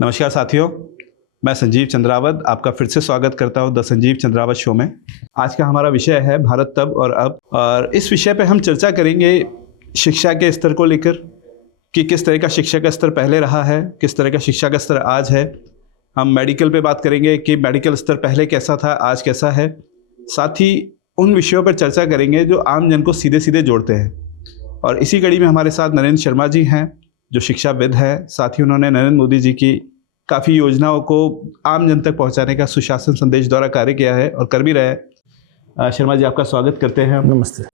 नमस्कार साथियों, मैं संजीव चंद्रावत आपका फिर से स्वागत करता हूं द संजीव चंद्रावत शो में। आज का हमारा विषय है भारत तब और अब, और इस विषय पे हम चर्चा करेंगे शिक्षा के स्तर को लेकर कि किस तरह का शिक्षा का स्तर पहले रहा है, किस तरह का शिक्षा का स्तर आज है। हम मेडिकल पे बात करेंगे कि मेडिकल स्तर पहले कैसा था, आज कैसा है। साथ ही उन विषयों पर चर्चा करेंगे जो आम जन को सीधे सीधे जोड़ते हैं। और इसी कड़ी में हमारे साथ नरेंद्र शर्मा जी हैं जो शिक्षाविद हैं। साथ ही उन्होंने नरेंद्र मोदी जी की काफ़ी योजनाओं को आम जन तक पहुंचाने का सुशासन संदेश द्वारा कार्य किया है और कर भी रहे हैं। शर्मा जी, आपका स्वागत करते हैं। नमस्ते।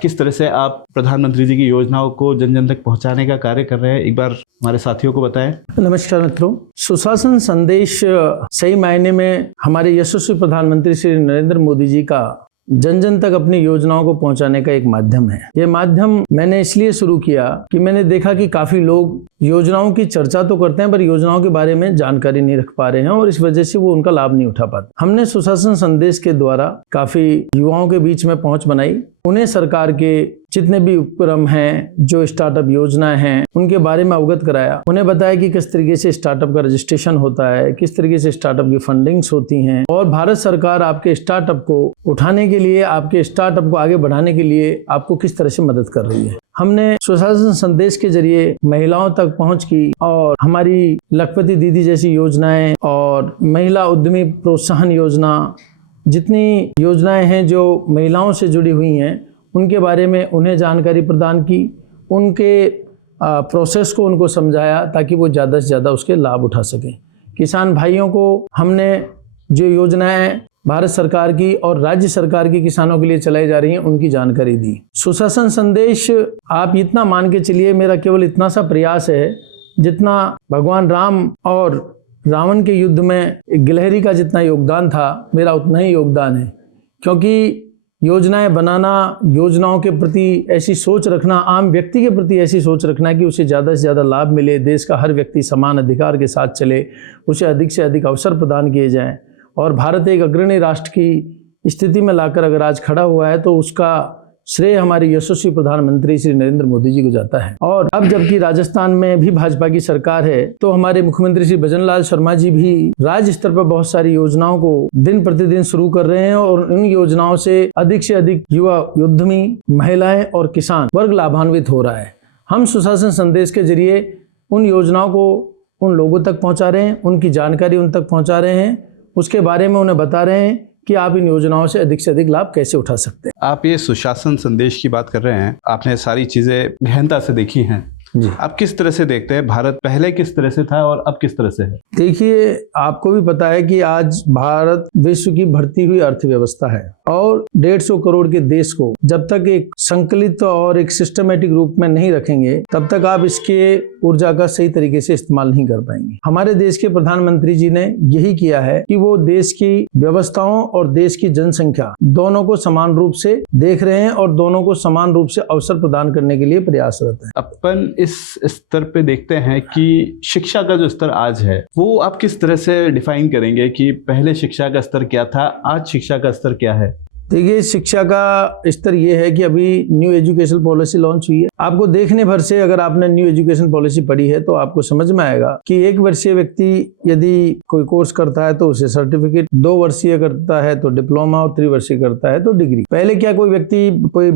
किस तरह से आप प्रधानमंत्री जी की योजनाओं को जन जन तक पहुंचाने का कार्य कर रहे हैं, एक बार हमारे साथियों को बताएं। नमस्कार मित्रों, सुशासन संदेश सही मायने में हमारे यशस्वी प्रधानमंत्री श्री नरेंद्र मोदी जी का जन जन तक अपनी योजनाओं को पहुंचाने का एक माध्यम है। ये माध्यम मैंने इसलिए शुरू किया कि मैंने देखा कि काफी लोग योजनाओं की चर्चा तो करते हैं पर योजनाओं के बारे में जानकारी नहीं रख पा रहे हैं और इस वजह से वो उनका लाभ नहीं उठा पाते। हमने सुशासन संदेश के द्वारा काफी युवाओं के बीच में पहुंच बनाई। उन्हें सरकार के जितने भी उपक्रम हैं, जो स्टार्टअप योजनाएं हैं, उनके बारे में अवगत कराया। उन्हें बताया कि किस तरीके से स्टार्टअप का रजिस्ट्रेशन होता है, किस तरीके से स्टार्टअप की फंडिंग्स होती हैं और भारत सरकार आपके स्टार्टअप को उठाने के लिए, आपके स्टार्टअप को आगे बढ़ाने के लिए आपको किस तरह से मदद कर रही है। हमने सुशासन संदेश के जरिए महिलाओं तक पहुंच की और हमारी लखपति दीदी जैसी योजनाएं और महिला उद्यमी प्रोत्साहन योजना, जितनी योजनाएं हैं जो महिलाओं से जुड़ी हुई हैं, उनके बारे में उन्हें जानकारी प्रदान की, उनके प्रोसेस को उनको समझाया ताकि वो ज़्यादा से ज़्यादा उसके लाभ उठा सकें। किसान भाइयों को हमने जो योजनाएं भारत सरकार की और राज्य सरकार की किसानों के लिए चलाई जा रही हैं, उनकी जानकारी दी। सुशासन संदेश आप इतना मान के चलिए, मेरा केवल इतना सा प्रयास है जितना भगवान राम और रावण के युद्ध में गिलहरी का जितना योगदान था, मेरा उतना ही योगदान है। क्योंकि योजनाएं बनाना, योजनाओं के प्रति ऐसी सोच रखना, आम व्यक्ति के प्रति ऐसी सोच रखना कि उसे ज़्यादा से ज़्यादा लाभ मिले, देश का हर व्यक्ति समान अधिकार के साथ चले, उसे अधिक से अधिक अवसर प्रदान किए जाएं। और भारत एक अग्रणी राष्ट्र की स्थिति में लाकर अगर आज खड़ा हुआ है तो उसका श्रेय हमारे यशस्वी प्रधानमंत्री श्री नरेंद्र मोदी जी को जाता है। और अब जबकि राजस्थान में भी भाजपा की सरकार है तो हमारे मुख्यमंत्री श्री भजनलाल शर्मा जी भी राज्य स्तर पर बहुत सारी योजनाओं को दिन प्रतिदिन शुरू कर रहे हैं और इन योजनाओं से अधिक युवा उद्यमी, महिलाएं और किसान वर्ग लाभान्वित हो रहा है। हम सुशासन संदेश के जरिए उन योजनाओं को उन लोगों तक पहुंचा रहे हैं, उनकी जानकारी उन तक पहुंचा रहे हैं, उसके बारे में उन्हें बता रहे हैं कि आप इन योजनाओं से अधिक लाभ कैसे उठा सकते हैं। आप ये सुशासन संदेश की बात कर रहे हैं, आपने सारी चीजें गहनता से देखी हैं जी। आप किस तरह से देखते हैं भारत पहले किस तरह से था और अब किस तरह से है? देखिए, आपको भी पता है कि आज भारत विश्व की बढ़ती हुई अर्थव्यवस्था है और 150 करोड़ के देश को जब तक एक संकलित और एक सिस्टमेटिक रूप में नहीं रखेंगे तब तक आप इसके ऊर्जा का सही तरीके से इस्तेमाल नहीं कर पाएंगे। हमारे देश के प्रधानमंत्री जी ने यही किया है कि वो देश की व्यवस्थाओं और देश की जनसंख्या दोनों को समान रूप से देख रहे हैं और दोनों को समान रूप से अवसर प्रदान करने के लिए प्रयासरत हैं। अपन इस स्तर पे देखते हैं कि शिक्षा का जो स्तर आज है वो आप किस तरह से डिफाइन करेंगे कि पहले शिक्षा का स्तर क्या था, आज शिक्षा का स्तर क्या है? देखिए, शिक्षा का स्तर ये है कि अभी न्यू एजुकेशन पॉलिसी लॉन्च हुई है। आपको देखने भर से अगर आपने न्यू एजुकेशन पॉलिसी पढ़ी है तो आपको समझ में आएगा कि 1 वर्षीय व्यक्ति यदि कोई कोर्स करता है तो उसे सर्टिफिकेट, 2 वर्षीय करता है तो डिप्लोमा और 3 वर्षीय करता है तो डिग्री। पहले क्या कोई व्यक्ति, कोई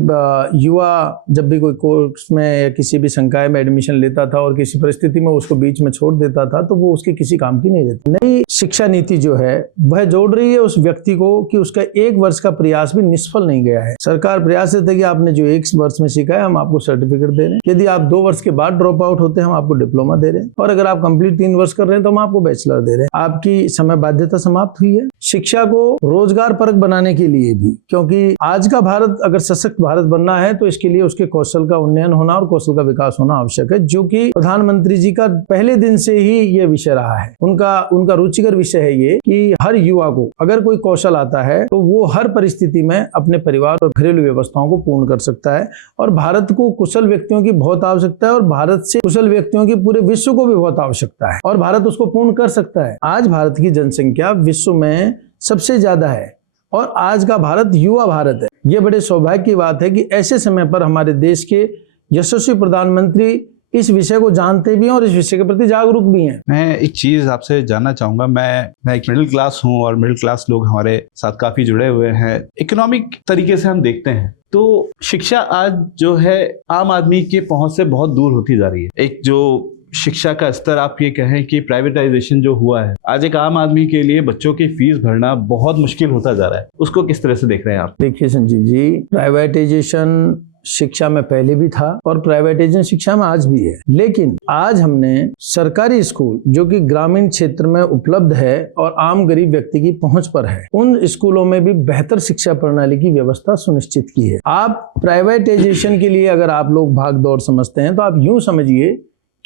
युवा जब भी कोई कोर्स में या किसी भी संकाय में एडमिशन लेता था और किसी परिस्थिति में उसको बीच में छोड़ देता था तो वो उसके किसी काम की नहीं रहती। नई शिक्षा नीति जो है वह जोड़ रही है उस व्यक्ति को कि उसका 1 वर्ष का प्रयास भी निष्फल नहीं गया है। सरकार प्रयासरत है कि आपने जो 1 वर्ष में सीखा है हम आपको सर्टिफिकेट दे रहे हैं, यदि आप 2 वर्ष के बाद ड्रॉप आउट होते हैं हम आपको डिप्लोमा दे रहे हैं, और अगर आप कंप्लीट 3 वर्ष कर रहे हैं तो हम आपको बैचलर दे रहे हैं। आपकी समय बाध्यता समाप्त हुई है। शिक्षा को रोजगार परक बनाने के लिए भी, क्योंकि आज का भारत अगर सशक्त भारत बनना है तो इसके लिए उसके कौशल का उन्नयन होना और कौशल का विकास होना आवश्यक है, जो कि प्रधानमंत्री जी का पहले दिन से ही ये विषय रहा है। उनका रुचिकर विषय है ये कि हर युवा को अगर कोई कौशल आता है तो वो हर परिस्थिति में अपने परिवार और घरेलू व्यवस्थाओं को पूर्ण कर सकता है। और भारत को कुशल व्यक्तियों की बहुत आवश्यकता है और भारत से कुशल व्यक्तियों की पूरे विश्व को भी बहुत आवश्यकता है और भारत उसको पूर्ण कर सकता है। आज भारत की जनसंख्या विश्व में सबसे ज्यादा है और आज का भारत युवा भारत है। ये बड़े सौभाग्य की बात है कि ऐसे समय पर हमारे देश के यशस्वी प्रधानमंत्री इस विषय को जानते भी हैं और इस विषय के प्रति जागरूक भी हैं। मैं एक चीज आपसे जानना चाहूंगा, मैं एक मिडिल क्लास हूं और मिडिल क्लास लोग हमारे साथ काफी जुड़े हुए हैं। इकोनॉमिक तरीके से हम देखते हैं तो शिक्षा आज जो है आम आदमी के पहुंच से बहुत दूर होती जा रही है। एक जो शिक्षा का स्तर आप ये कहें कि प्राइवेटाइजेशन जो हुआ है, आज एक आम आदमी के लिए बच्चों की फीस भरना बहुत मुश्किल होता जा रहा है। उसको किस तरह से देख रहे हैं आप? देखिए संजीव जी, प्राइवेटाइजेशन शिक्षा में पहले भी था और प्राइवेटाइजेशन शिक्षा में आज भी है, लेकिन आज हमने सरकारी स्कूल जो कि ग्रामीण क्षेत्र में उपलब्ध है और आम गरीब व्यक्ति की पहुंच पर है, उन स्कूलों में भी बेहतर शिक्षा प्रणाली की व्यवस्था सुनिश्चित की है। आप प्राइवेटाइजेशन के लिए अगर आप लोग भाग दौड़ समझते हैं तो आप यूं समझिए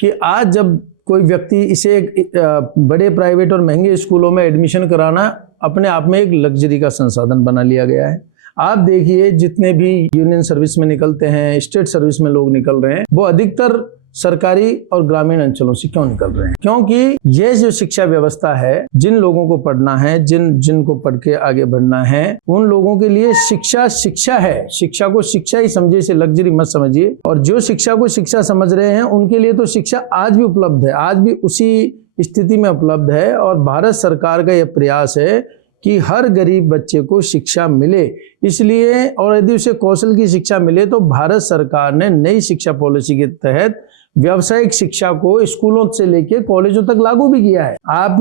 कि आज जब कोई व्यक्ति इसे बड़े प्राइवेट और महंगे स्कूलों में एडमिशन कराना अपने आप में एक लग्जरी का संसाधन बना लिया गया है। आप देखिए जितने भी यूनियन सर्विस में निकलते हैं, स्टेट सर्विस में लोग निकल रहे हैं, वो अधिकतर सरकारी और ग्रामीण अंचलों से क्यों निकल रहे हैं? क्योंकि ये जो शिक्षा व्यवस्था है, जिन लोगों को पढ़ना है, जिनको पढ़ के आगे बढ़ना है, उन लोगों के लिए शिक्षा है। शिक्षा को शिक्षा ही समझिए, इसे लग्जरी मत समझिए। और जो शिक्षा को शिक्षा समझ रहे हैं उनके लिए तो शिक्षा आज भी उपलब्ध है, आज भी उसी स्थिति में उपलब्ध है। और भारत सरकार का यह प्रयास है कि हर गरीब बच्चे को शिक्षा मिले, इसलिए और यदि उसे कौशल की शिक्षा मिले तो भारत सरकार ने नई शिक्षा पॉलिसी के तहत व्यावसायिक शिक्षा को स्कूलों से लेकर कॉलेजों तक लागू भी किया है। आप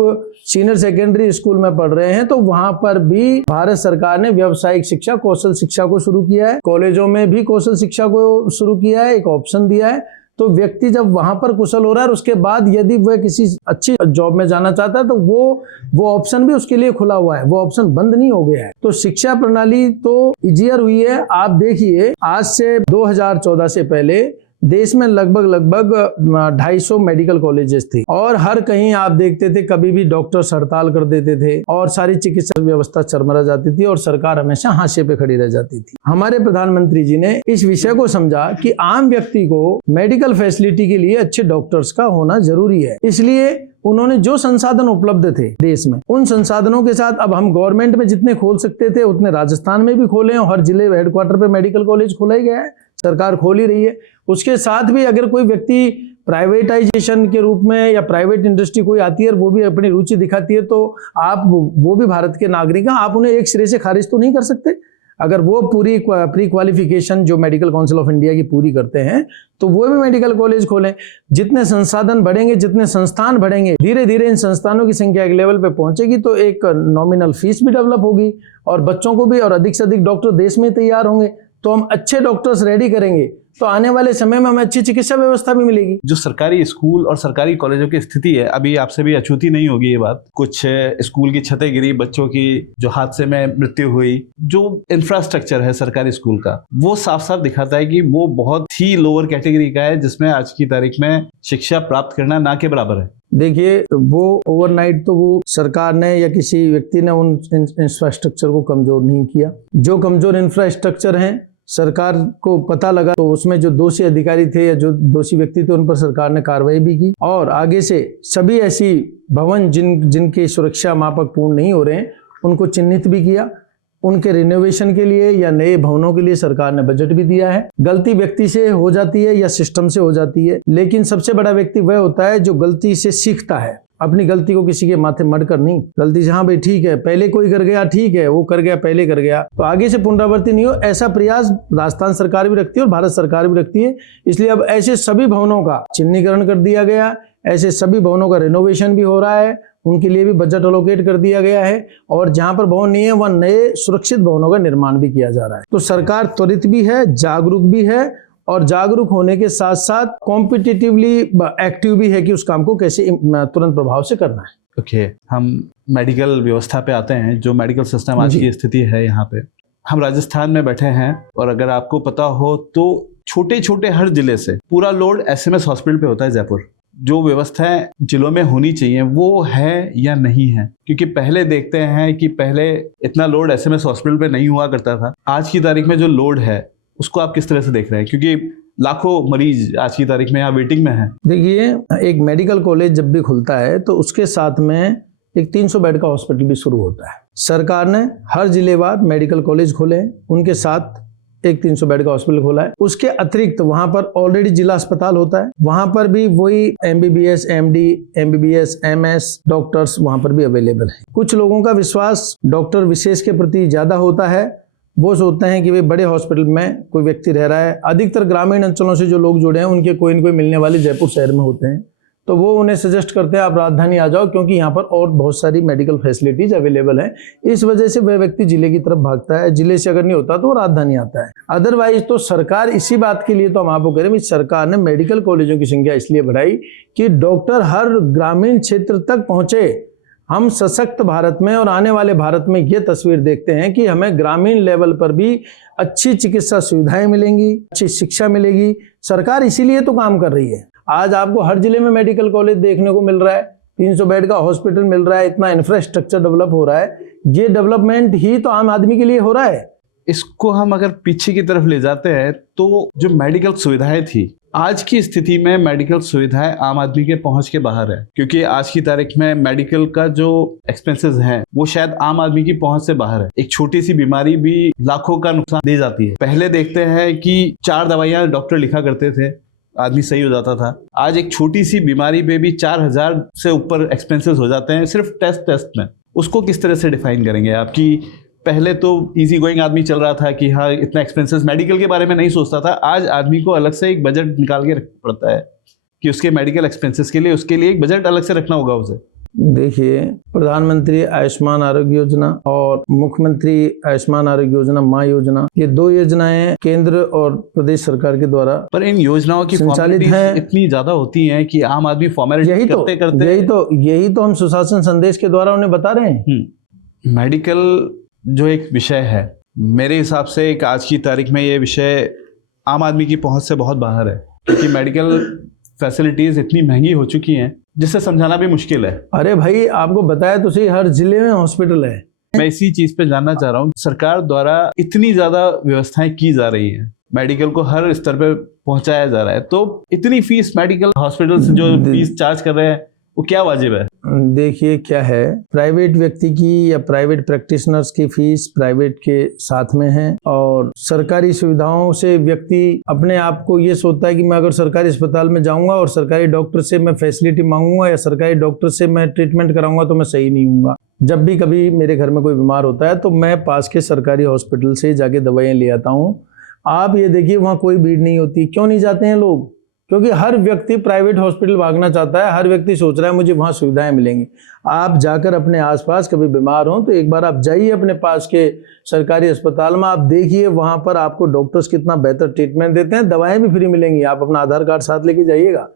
सीनियर सेकेंडरी स्कूल में पढ़ रहे हैं तो वहां पर भी भारत सरकार ने व्यावसायिक शिक्षा, कौशल शिक्षा को शुरू किया है। कॉलेजों में भी कौशल शिक्षा को शुरू किया है, एक ऑप्शन दिया है। तो व्यक्ति जब वहां पर कुशल हो रहा है और उसके बाद यदि वह किसी अच्छी जॉब में जाना चाहता है तो वो ऑप्शन भी उसके लिए खुला हुआ है, वो ऑप्शन बंद नहीं हो गया है। तो शिक्षा प्रणाली तो इजियर हुई है। आप देखिए आज से 2014 से पहले देश में लगभग 250 मेडिकल कॉलेजेस थे और हर कहीं आप देखते थे कभी भी डॉक्टर्स हड़ताल कर देते थे और सारी चिकित्सा व्यवस्था चरमरा जाती थी और सरकार हमेशा हाशिए पे खड़ी रह जाती थी। हमारे प्रधानमंत्री जी ने इस विषय को समझा कि आम व्यक्ति को मेडिकल फैसिलिटी के लिए अच्छे डॉक्टर्स का होना जरूरी है, इसलिए उन्होंने जो संसाधन उपलब्ध थे देश में, उन संसाधनों के साथ अब हम गवर्नमेंट में जितने खोल सकते थे उतने राजस्थान में भी खोले और हर जिले हेडक्वार्टर पे मेडिकल कॉलेज खोला ही गया है, सरकार खोल ही रही है। उसके साथ भी अगर कोई व्यक्ति प्राइवेटाइजेशन के रूप में या प्राइवेट इंडस्ट्री कोई आती है और वो भी अपनी रुचि दिखाती है तो आप वो भी भारत के नागरिक हैं, आप उन्हें एक सिरे से खारिज तो नहीं कर सकते। अगर वो पूरी प्री क्वालिफिकेशन जो मेडिकल काउंसिल ऑफ इंडिया की पूरी करते हैं तो वो भी मेडिकल कॉलेज खोलें। जितने संसाधन बढ़ेंगे, जितने संस्थान बढ़ेंगे, धीरे धीरे इन संस्थानों की संख्या एक लेवल पे पहुंचेगी तो एक नॉमिनल फीस भी डेवलप होगी और बच्चों को भी और अधिक से अधिक डॉक्टर देश में तैयार होंगे। तो हम अच्छे डॉक्टर्स रेडी करेंगे तो आने वाले समय में हमें अच्छी चिकित्सा व्यवस्था भी मिलेगी। जो सरकारी स्कूल और सरकारी कॉलेजों की स्थिति है, अभी आपसे भी अछूती नहीं होगी ये बात, कुछ स्कूल की छतें गिरी, बच्चों की जो हादसे में मृत्यु हुई, जो इंफ्रास्ट्रक्चर है सरकारी स्कूल का वो साफ साफ दिखाता है कि वो बहुत ही लोअर कैटेगरी का है, जिसमें आज की तारीख में शिक्षा प्राप्त करना ना के बराबर है। देखिए वो ओवरनाइट तो वो सरकार ने या किसी व्यक्ति ने उन इंफ्रास्ट्रक्चर को कमजोर नहीं किया। जो कमजोर इंफ्रास्ट्रक्चर हैं सरकार को पता लगा तो उसमें जो दोषी अधिकारी थे या जो दोषी व्यक्ति थे उन पर सरकार ने कार्रवाई भी की और आगे से सभी ऐसी भवन जिनकी सुरक्षा मापक पूर्ण नहीं हो रहे हैं उनको चिन्हित भी किया। उनके रिनोवेशन के लिए या नए भवनों के लिए सरकार ने बजट भी दिया है। गलती व्यक्ति से हो जाती है या सिस्टम से हो जाती है, लेकिन सबसे बड़ा व्यक्ति वह होता है जो गलती से सीखता है, अपनी गलती को किसी के माथे मढ़कर नहीं। गलती से हाँ भाई ठीक है, पहले कोई कर गया, ठीक है वो कर गया, पहले कर गया तो आगे से पुनरावृत्ति नहीं हो, ऐसा प्रयास राजस्थान सरकार भी रखती है और भारत सरकार भी रखती है। इसलिए अब ऐसे सभी भवनों का चिन्हीकरण कर दिया गया, ऐसे सभी भवनों का रिनोवेशन भी हो रहा है, उनके लिए भी बजट एलोकेट कर दिया गया है और जहां पर भवन नहीं है वहां नए सुरक्षित भवनों का निर्माण भी किया जा रहा है। तो सरकार त्वरित भी है, जागरूक भी है और जागरूक होने के साथ साथ कॉम्पिटिटिवली एक्टिव भी है कि उस काम को कैसे तुरंत प्रभाव से करना है। ओके, हम मेडिकल व्यवस्था पे आते हैं। जो मेडिकल सिस्टम आज की स्थिति है यहाँ पे, हम राजस्थान में बैठे हैं और अगर आपको पता हो तो छोटे छोटे हर जिले से पूरा लोड SMS हॉस्पिटल पे होता है जयपुर। जो व्यवस्थाएं जिलों में होनी चाहिए वो है या नहीं है? क्योंकि पहले देखते हैं कि पहले इतना लोड SMS हॉस्पिटल पे नहीं हुआ करता था। आज की तारीख में जो लोड है उसको आप किस तरह से देख रहे हैं, क्योंकि लाखों मरीज आज की तारीख में यहाँ वेटिंग में हैं? देखिए, एक मेडिकल कॉलेज जब भी खुलता है तो उसके साथ में एक 300 बेड का हॉस्पिटल भी शुरू होता है। सरकार ने हर जिलेवार मेडिकल कॉलेज खोले, उनके साथ एक 300 बेड का हॉस्पिटल खोला है। उसके अतिरिक्त वहां पर ऑलरेडी जिला अस्पताल होता है, वहां पर भी वही MBBS, MD, MBBS, MS doctors वहां पर भी अवेलेबल है। कुछ लोगों का विश्वास डॉक्टर विशेष के प्रति ज्यादा होता है, वो सोचते हैं कि वे बड़े हॉस्पिटल में कोई व्यक्ति रह रहा है। अधिकतर ग्रामीण अंचलों से जो लोग जुड़े हैं उनके कोई न कोई मिलने वाले जयपुर शहर में होते हैं, तो वो उन्हें सजेस्ट करते हैं आप राजधानी आ जाओ, क्योंकि यहाँ पर और बहुत सारी मेडिकल फैसिलिटीज अवेलेबल हैं। इस वजह से वह व्यक्ति जिले की तरफ भागता है, जिले से अगर नहीं होता तो वो राजधानी आता है। अदरवाइज तो सरकार इसी बात के लिए तो हम आपको कह रहे हैं, सरकार ने मेडिकल कॉलेजों की संख्या इसलिए बढ़ाई कि डॉक्टर हर ग्रामीण क्षेत्र तक पहुंचे। हम सशक्त भारत में और आने वाले भारत में ये तस्वीर देखते हैं कि हमें ग्रामीण लेवल पर भी अच्छी चिकित्सा सुविधाएं मिलेंगी, अच्छी शिक्षा मिलेगी। सरकार इसीलिए तो काम कर रही है। आज आपको हर जिले में मेडिकल कॉलेज देखने को मिल रहा है, 300 बेड का हॉस्पिटल मिल रहा है, इतना इंफ्रास्ट्रक्चर डेवलप हो रहा है। ये डेवलपमेंट ही तो आम आदमी के लिए हो रहा है। इसको हम अगर पीछे की तरफ ले जाते हैं तो जो मेडिकल सुविधाएं थी, आज की स्थिति में मेडिकल सुविधाएं आम आदमी के पहुंच के बाहर है, क्योंकि आज की तारीख में मेडिकल का जो एक्सपेंसेस हैं वो शायद आम आदमी की पहुंच से बाहर है। एक छोटी सी बीमारी भी लाखों का नुकसान दे जाती है। पहले देखते हैं कि 4 दवाइयां डॉक्टर लिखा करते थे, आदमी सही हो जाता था। आज एक छोटी सी बीमारी पे भी 4000 से ऊपर एक्सपेंसेस हो जाते हैं सिर्फ टेस्ट में। उसको किस तरह से डिफाइन करेंगे आपकी? पहले तो इजी गोइंग आदमी चल रहा था कि हाँ इतना एक्सपेंसेस, मेडिकल के बारे में नहीं सोचता था। आज आदमी को अलग से एक बजट निकाल के रखना पड़ता है कि उसके मेडिकल एक्सपेंसेस के लिए, उसके लिए एक बजट अलग से रखना होगा उसे। देखिए, प्रधानमंत्री आयुष्मान आरोग्य योजना और मुख्यमंत्री आयुष्मान आरोग्य योजना, माँ योजना, ये 2 योजनाएं केंद्र और प्रदेश सरकार के द्वारा पर इन योजनाओं की संचालित फॉर्मेलिटीज इतनी ज्यादा होती हैं कि आम आदमी फॉर्मेलिटी यही तो हम सुशासन संदेश के द्वारा उन्हें बता रहे हैं। मेडिकल जो एक विषय है, मेरे हिसाब से एक आज की तारीख में ये विषय आम आदमी की पहुंच से बहुत बाहर है, क्योंकि मेडिकल फैसिलिटीज इतनी महंगी हो चुकी हैं जिससे समझाना भी मुश्किल है। अरे भाई, आपको बताया तो सही, हर जिले में हॉस्पिटल है। मैं इसी चीज पे जानना चाह रहा हूँ, सरकार द्वारा इतनी ज्यादा व्यवस्थाएं की जा रही हैं, मेडिकल को हर स्तर पे पहुंचाया जा रहा है, तो इतनी फीस मेडिकल हॉस्पिटल से जो फीस चार्ज कर रहे हैं वो क्या वाजिब है? देखिए क्या है, प्राइवेट व्यक्ति की या प्राइवेट प्रैक्टिशनर्स की फीस प्राइवेट के साथ में है, और सरकारी सुविधाओं से व्यक्ति अपने आप को ये सोचता है कि मैं अगर सरकारी अस्पताल में जाऊंगा और सरकारी डॉक्टर से मैं फैसिलिटी मांगूंगा या सरकारी डॉक्टर से मैं ट्रीटमेंट कराऊंगा तो मैं सही नहीं हूँगा। जब भी कभी मेरे घर में कोई बीमार होता है तो मैं पास के सरकारी हॉस्पिटल से जाके दवाइयाँ ले आता हूँ। आप ये देखिए, वहाँ कोई भीड़ नहीं होती। क्यों नहीं जाते हैं लोग? क्योंकि हर व्यक्ति प्राइवेट हॉस्पिटल भागना चाहता है, हर व्यक्ति सोच रहा है मुझे वहाँ सुविधाएं मिलेंगी। आप जाकर अपने आसपास कभी बीमार हो तो एक बार आप जाइए अपने पास के सरकारी अस्पताल में, आप देखिए वहाँ पर आपको डॉक्टर्स कितना बेहतर ट्रीटमेंट देते हैं, दवाएं भी फ्री मिलेंगी। आप अपना आधार कार्ड साथ लेके जाइएगा,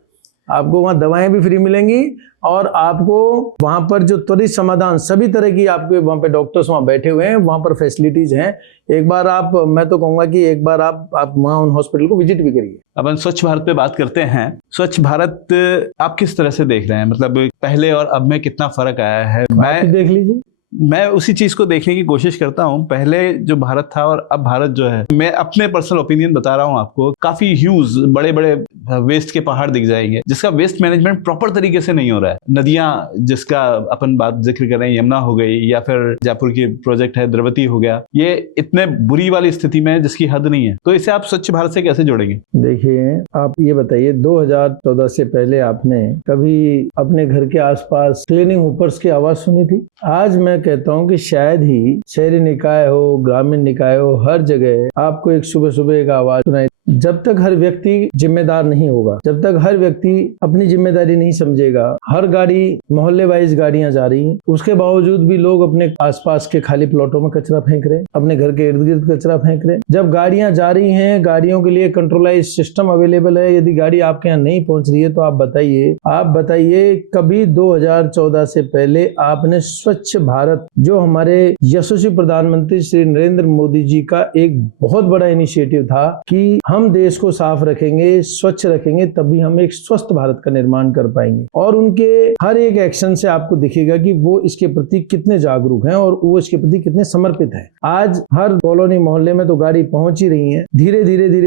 आपको वहाँ दवाएं भी फ्री मिलेंगी, और आपको वहाँ पर जो त्वरित समाधान सभी तरह की, आपके वहाँ पे डॉक्टर्स वहाँ बैठे हुए हैं, वहाँ पर फैसिलिटीज हैं। एक बार आप, मैं तो कहूँगा कि एक बार आप वहाँ उन हॉस्पिटल को विजिट भी करिए। अपन स्वच्छ भारत पे बात करते हैं। स्वच्छ भारत आप किस तरह से देख रहे हैं? मतलब पहले और अब में कितना फर्क आया है? मैं देख लीजिए, मैं उसी चीज को देखने की कोशिश करता हूँ। पहले जो भारत था और अब भारत जो है, मैं अपने पर्सनल ओपिनियन बता रहा हूँ आपको, काफी ह्यूज बड़े बड़े वेस्ट के पहाड़ दिख जाएंगे, जिसका वेस्ट मैनेजमेंट प्रॉपर तरीके से नहीं हो रहा है। नदियां, जिसका अपन बात जिक्र कर रहे हैं, यमुना हो गई या फिर जयपुर की प्रोजेक्ट है द्रवती हो गया, ये इतने बुरी वाली स्थिति में है जिसकी हद नहीं है। तो इसे आप स्वच्छ भारत से कैसे जोड़ेंगे? देखिए, आप ये बताइए, 2014 से पहले आपने कभी अपने घर के आसपास क्लीनिंग ऊपर्स की आवाज सुनी थी? आज मैं कहता हूँ कि शायद ही शहरी निकाय हो, ग्रामीण निकाय हो, हर जगह आपको एक सुबह सुबह एक आवाज सुनाई। जब तक हर व्यक्ति जिम्मेदार नहीं होगा, जब तक हर व्यक्ति अपनी जिम्मेदारी नहीं समझेगा, हर गाड़ी मोहल्ले वाइज गाड़ियां जा रही हैं, उसके बावजूद भी लोग अपने आसपास के खाली प्लॉटों में कचरा फेंक रहे हैं, अपने घर के इर्द गिर्द कचरा फेंक रहे हैं। जब गाड़ियां जा रही हैं, गाड़ियों के लिए कंट्रोलाइज सिस्टम अवेलेबल है, यदि गाड़ी आपके यहाँ नहीं पहुंच रही है तो आप बताइए कभी 2014 से पहले आपने स्वच्छ भारत, जो हमारे यशस्वी प्रधानमंत्री श्री नरेंद्र मोदी जी का एक बहुत बड़ा इनिशिएटिव था कि हम देश को साफ रखेंगे, स्वच्छ रखेंगे, तभी हम एक स्वस्थ भारत का निर्माण कर पाएंगे। और उनके हर एक एक्शन से आपको दिखेगा कि वो इसके प्रति कितने जागरूक हैं और वो इसके प्रति कितने समर्पित हैं। आज हर कॉलोनी मोहल्ले में तो गाड़ी पहुंच ही रही है। धीरे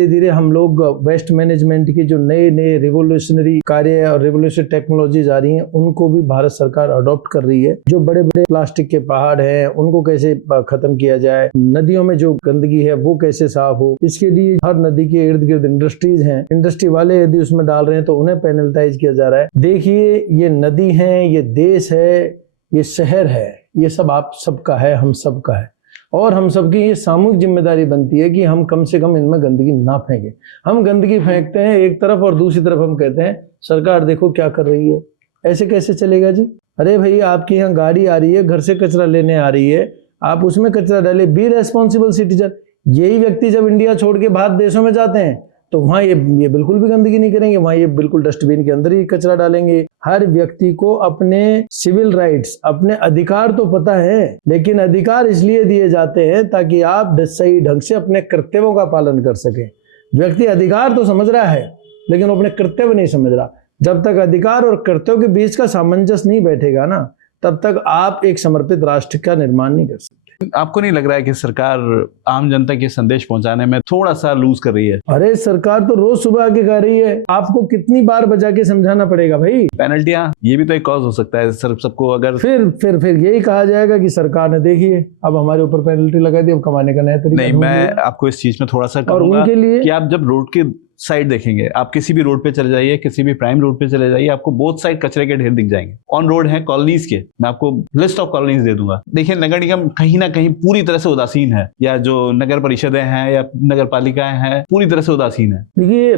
धीरे हम लोग वेस्ट मैनेजमेंट के जो नए नए रिवोल्यूशनरी कार्य और रिवोल्यूशनरी टेक्नोलॉजीज आ रही हैं, उनको भी भारत सरकार अडॉप्ट कर रही है। जो बड़े बड़े प्लास्टिक के पहाड़ हैं, उनको कैसे खत्म किया जाए, नदियों में जो गंदगी है वो कैसे साफ हो, इसके लिए हर नदी के इर्द गिर्द इंडस्ट्रीज हैं, इंडस्ट्री वाले यदि उसमें डाल रहे हैं तो उन्हें पेनल्टाइज किया जा रहा है। देखिए, ये नदी है, ये देश है, ये शहर है, ये सब आप सबका है, हम सबका है। और हम सबकी ये सामूहिक जिम्मेदारी बनती है कि हम कम से कम इनमें गंदगी ना फेंकें। हम गंदगी फेंकते हैं एक तरफ और दूसरी तरफ हम कहते हैं सरकार देखो क्या कर रही है। ऐसे कैसे चलेगा जी? अरे भाई, आपके यहाँ गाड़ी आ रही है, घर से कचरा लेने आ रही है, आप उसमें कचरा डाले, बी रेस्पॉन्सिबल सिटीजन। यही व्यक्ति जब इंडिया छोड़ के बाहर देशों में जाते हैं तो वहाँ ये बिल्कुल भी गंदगी नहीं करेंगे, वहाँ ये बिल्कुल डस्टबिन के अंदर ही कचरा डालेंगे। हर व्यक्ति को अपने सिविल राइट्स, अपने अधिकार तो पता है, लेकिन अधिकार इसलिए दिए जाते हैं ताकि आप सही ढंग से अपने कर्तव्यों का पालन कर सकें। व्यक्ति अधिकार तो समझ रहा है लेकिन वो अपने कर्तव्य नहीं समझ रहा। जब तक अधिकार और कर्तव्य के बीच का सामंजस्य नहीं बैठेगा ना, तब तक आप एक समर्पित राष्ट्र का निर्माण नहीं कर सकते। आपको नहीं लग रहा है कि सरकार आम जनता के संदेश पहुंचाने में थोड़ा सा लूज कर रही है? अरे सरकार तो रोज सुबह आके कह रही है, आपको कितनी बार बजा के समझाना पड़ेगा भाई? पेनल्टियां, ये भी तो एक कॉज हो सकता है सर सबको। अगर फिर यही कहा जाएगा कि सरकार ने देखिए अब हमारे ऊपर पेनल्टी लगा दी, अब कमाने का नया तरीका। नहीं, मैं आपको इस चीज में थोड़ा सा कहूंगा उनके लिए कि आप जब रोड के साइड देखेंगे, आप किसी भी रोड पे चले जाइए, किसी भी प्राइम रोड पे चले जाइए, आपको बोथ साइड कचरे के ढेर दिख जाएंगे। ऑन रोड है कॉलोनीज के, मैं आपको लिस्ट ऑफ कॉलोनीज दे दूंगा। देखिए, नगर निगम कहीं ना कहीं पूरी तरह से उदासीन है, या जो नगर परिषदें हैं या नगर पालिकाएं हैं पूरी तरह से उदासीन है। देखिए,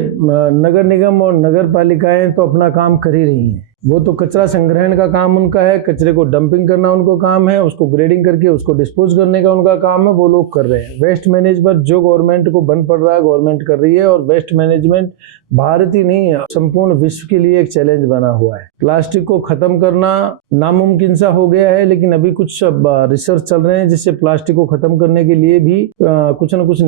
नगर निगम और नगर पालिकाएं तो अपना काम कर ही रही हैं। वो तो कचरा संग्रहण का काम उनका है, कचरे को डंपिंग करना उनको काम है, उसको ग्रेडिंग करके उसको डिस्पोज करने का उनका काम है, वो लोग कर रहे हैं। वेस्ट मैनेजमेंट जो गवर्नमेंट को बन पड़ रहा है, गवर्नमेंट कर रही है। और वेस्ट मैनेजमेंट भारत ही नहीं, संपूर्ण विश्व के लिए एक चैलेंज बना हुआ है। प्लास्टिक को खत्म करना नामुमकिन सा हो गया है, लेकिन अभी कुछ रिसर्च चल रहे हैं जिससे प्लास्टिक को खत्म करने के लिए भी कुछ न कुछ हल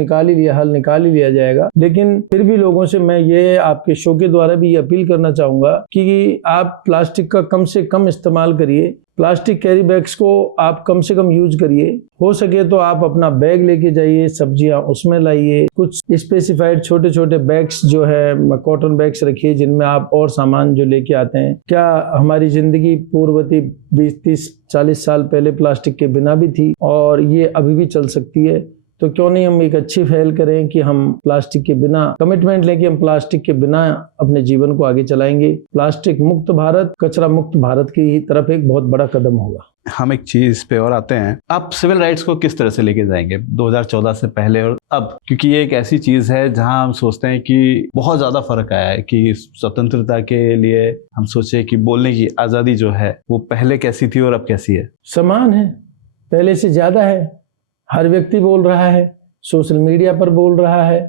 निकाल ही लिया जाएगा। लेकिन फिर भी लोगों से मैं ये आपके शो के द्वारा भी अपील करना चाहूंगा कि आप प्लास्टिक का कम से कम इस्तेमाल करिए। प्लास्टिक कैरी बैग्स को आप कम से कम यूज करिए। हो सके तो आप अपना बैग लेके जाइए, सब्जियां उसमें लाइए। कुछ स्पेसिफाइड छोटे छोटे बैग्स जो है कॉटन बैग्स रखिए जिनमें आप और सामान जो लेके आते हैं। क्या हमारी जिंदगी पूर्ववर्ती 20, 30, 40 साल पहले प्लास्टिक के बिना भी थी और ये अभी भी चल सकती है, तो क्यों नहीं हम एक अच्छी पहल करें कि हम प्लास्टिक के बिना कमिटमेंट लें कि हम प्लास्टिक के बिना अपने जीवन को आगे चलाएंगे। प्लास्टिक मुक्त भारत, कचरा मुक्त भारत की तरफ एक बहुत बड़ा कदम होगा। हम एक चीज पे और आते हैं, आप सिविल राइट्स को किस तरह से लेके जाएंगे 2014 से पहले और अब? क्योंकि ये एक ऐसी चीज है जहां हम सोचते हैं कि बहुत ज्यादा फर्क आया है कि स्वतंत्रता के लिए हम सोचे कि बोलने की आजादी जो है वो पहले कैसी थी और अब कैसी है। समान है, पहले से ज्यादा है। हर व्यक्ति बोल रहा है, सोशल मीडिया पर बोल रहा है,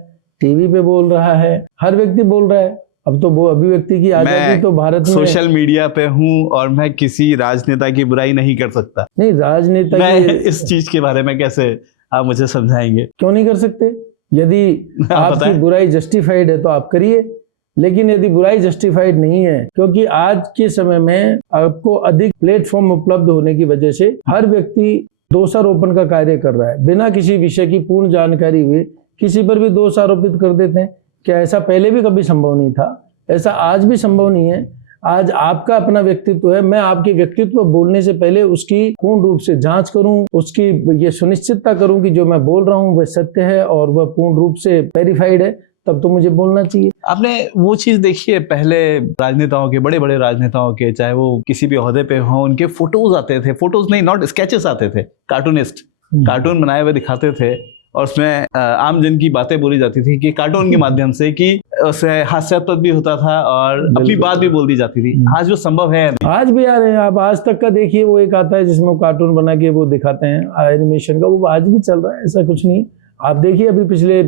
टीवी पे बोल रहा है, हर व्यक्ति बोल रहा है। अब तो वो अभिव्यक्ति की आजादी तो भारत में सोशल मीडिया पे हूँ और मैं किसी राजनेता की बुराई नहीं कर सकता। नहीं, राजनेता मैं इस चीज के बारे में कैसे आप मुझे समझाएंगे? क्यों नहीं कर सकते? यदि आपकी बुराई जस्टिफाइड है तो आप करिए, लेकिन यदि बुराई जस्टिफाइड नहीं है, क्योंकि आज के समय में आपको अधिक प्लेटफॉर्म उपलब्ध होने की वजह से हर व्यक्ति दोषारोपण का कार्य कर रहा है। बिना किसी विषय की पूर्ण जानकारी हुए किसी पर भी दोष आरोपित कर देते हैं। क्या ऐसा पहले भी कभी संभव नहीं था? ऐसा आज भी संभव नहीं है। आज आपका अपना व्यक्तित्व है, मैं आपके व्यक्तित्व बोलने से पहले उसकी पूर्ण रूप से जांच करूं, उसकी ये सुनिश्चितता करूं कि जो मैं बोल रहा हूं वह सत्य है और वह पूर्ण रूप से वेरीफाइड है, तब तो मुझे बोलना चाहिए। आपने वो चीज देखी है, पहले राजनेताओं के, बड़े बड़े राजनेताओं के, चाहे वो किसी भी ओहदे पे हो, उनके फोटोज आते थे, फोटोज नहीं, नॉट स्केचेस आते थे, कार्टूनिस्ट कार्टून बनाए हुए दिखाते थे और उसमें आम जन की बातें बोली जाती थी कि कार्टून के माध्यम से, कि उससे हास्यास्पद भी होता था और अपनी बात भी बोल दी जाती थी। आज वो संभव है? आज भी आ रहे हैं आप, आज तक का देखिए, वो एक आता है जिसमें कार्टून बना के वो दिखाते हैं एनिमेशन का, वो आज भी चल रहा है, ऐसा कुछ नहीं। आप देखिए अभी पिछले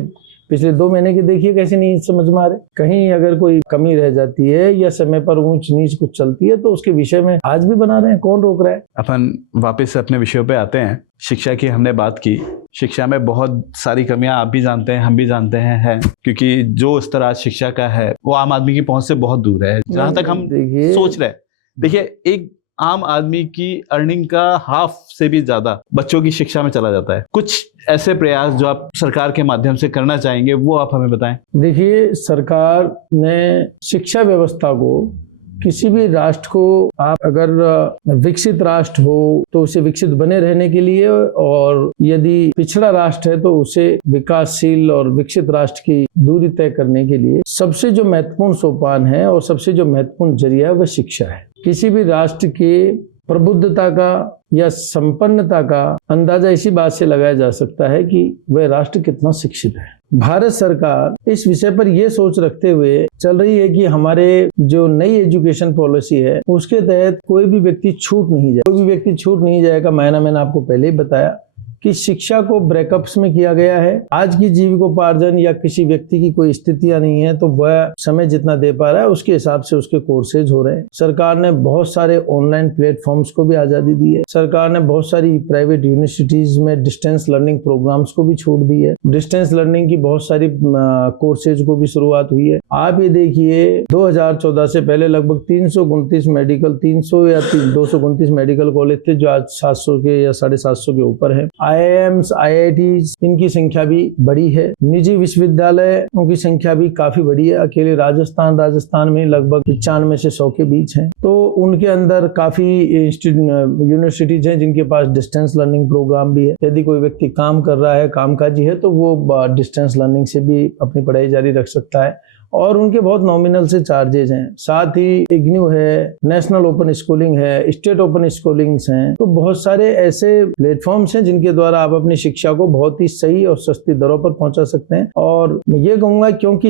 पिछले 2 महीने की देखिए कैसे नहीं समझ में आ रहे। कहीं अगर कोई कमी रह जाती है या समय पर ऊंच नीच कुछ चलती है तो उसके विषय में आज भी बना रहे हैं, कौन रोक रहा है। अपन वापस अपने विषयों पे आते हैं। शिक्षा की हमने बात की, शिक्षा में बहुत सारी कमियां आप भी जानते हैं, हम भी जानते हैं क्योंकि जो स्तर आज शिक्षा का है वो आम आदमी की पहुंच से बहुत दूर है। जहां तक हम सोच रहे हैं, देखिए एक आम आदमी की अर्निंग का हाफ से भी ज्यादा बच्चों की शिक्षा में चला जाता है। कुछ ऐसे प्रयास जो आप सरकार के माध्यम से करना चाहेंगे वो आप हमें बताएं। देखिए, सरकार ने शिक्षा व्यवस्था को, किसी भी राष्ट्र को आप अगर विकसित राष्ट्र हो तो उसे विकसित बने रहने के लिए, और यदि पिछड़ा राष्ट्र है तो उसे विकासशील और विकसित राष्ट्र की दूरी तय करने के लिए सबसे जो महत्वपूर्ण सोपान है और सबसे जो महत्वपूर्ण जरिया है वह शिक्षा है। किसी भी राष्ट्र के प्रबुद्धता का या संपन्नता का अंदाजा इसी बात से लगाया जा सकता है कि वह राष्ट्र कितना शिक्षित है। भारत सरकार इस विषय पर यह सोच रखते हुए चल रही है कि हमारे जो नई एजुकेशन पॉलिसी है उसके तहत कोई भी व्यक्ति छूट नहीं जाएगा। मैंने आपको पहले ही बताया कि शिक्षा को ब्रेकअप्स में किया गया है। आज की जीविकोपार्जन या किसी व्यक्ति की कोई स्थितियां नहीं है तो वह समय जितना दे पा रहा है उसके हिसाब से उसके कोर्सेज हो रहे हैं। सरकार ने बहुत सारे ऑनलाइन प्लेटफॉर्म्स को भी आजादी दी है। सरकार ने बहुत सारी प्राइवेट यूनिवर्सिटीज में डिस्टेंस लर्निंग प्रोग्राम्स को भी छूट दी है। डिस्टेंस लर्निंग की बहुत सारी कोर्सेज को भी शुरुआत हुई है। आप ये देखिए 2014 से पहले लगभग 329 मेडिकल कॉलेज थे जो आज 700 के या 750 के ऊपर है। IIMs, IITs इनकी संख्या भी बड़ी है। निजी विश्वविद्यालयों की संख्या भी काफी बड़ी है। अकेले राजस्थान में लगभग 95 से 100 के बीच हैं। तो उनके अंदर काफी यूनिवर्सिटीज हैं जिनके पास डिस्टेंस लर्निंग प्रोग्राम भी है। यदि कोई व्यक्ति काम कर रहा है, कामकाजी है, तो वो डिस्टेंस लर्निंग से भी अपनी पढ़ाई जारी रख सकता है और उनके बहुत नॉमिनल से चार्जेज हैं। साथ ही इग्न्यू है, नेशनल ओपन स्कूलिंग है, स्टेट ओपन स्कूलिंग्स हैं। तो बहुत सारे ऐसे प्लेटफॉर्म्स हैं जिनके द्वारा आप अपनी शिक्षा को बहुत ही सही और सस्ती दरों पर पहुंचा सकते हैं। और मैं ये कहूंगा क्योंकि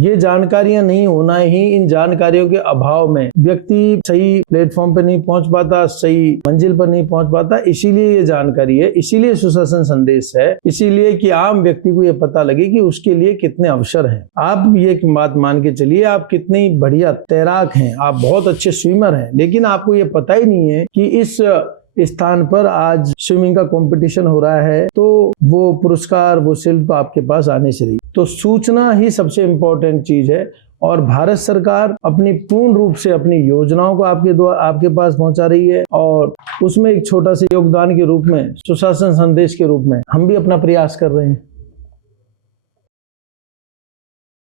ये जानकारियां नहीं होना ही, इन जानकारियों के अभाव में व्यक्ति सही प्लेटफॉर्म पर नहीं पहुंच पाता, सही मंजिल पर नहीं पहुंच पाता। इसीलिए ये जानकारी है, इसीलिए सुशासन संदेश है, इसीलिए कि आम व्यक्ति को ये पता लगे कि उसके लिए कितने अवसर हैं। आप ये बात मान के चलिए, आप कितनी बढ़िया तैराक हैं, आप बहुत अच्छे स्विमर हैं, लेकिन आपको ये पता ही नहीं है कि इस स्थान पर आज स्विमिंग का कंपटीशन हो रहा है, तो वो पुरस्कार, वो शिल्प आपके पास आने से रही। तो सूचना ही सबसे इम्पोर्टेंट चीज है और भारत सरकार अपनी पूर्ण रूप से अपनी योजनाओं को आपके पास पहुंचा रही है और उसमें एक छोटा सा योगदान के रूप में, सुशासन संदेश के रूप में हम भी अपना प्रयास कर रहे हैं।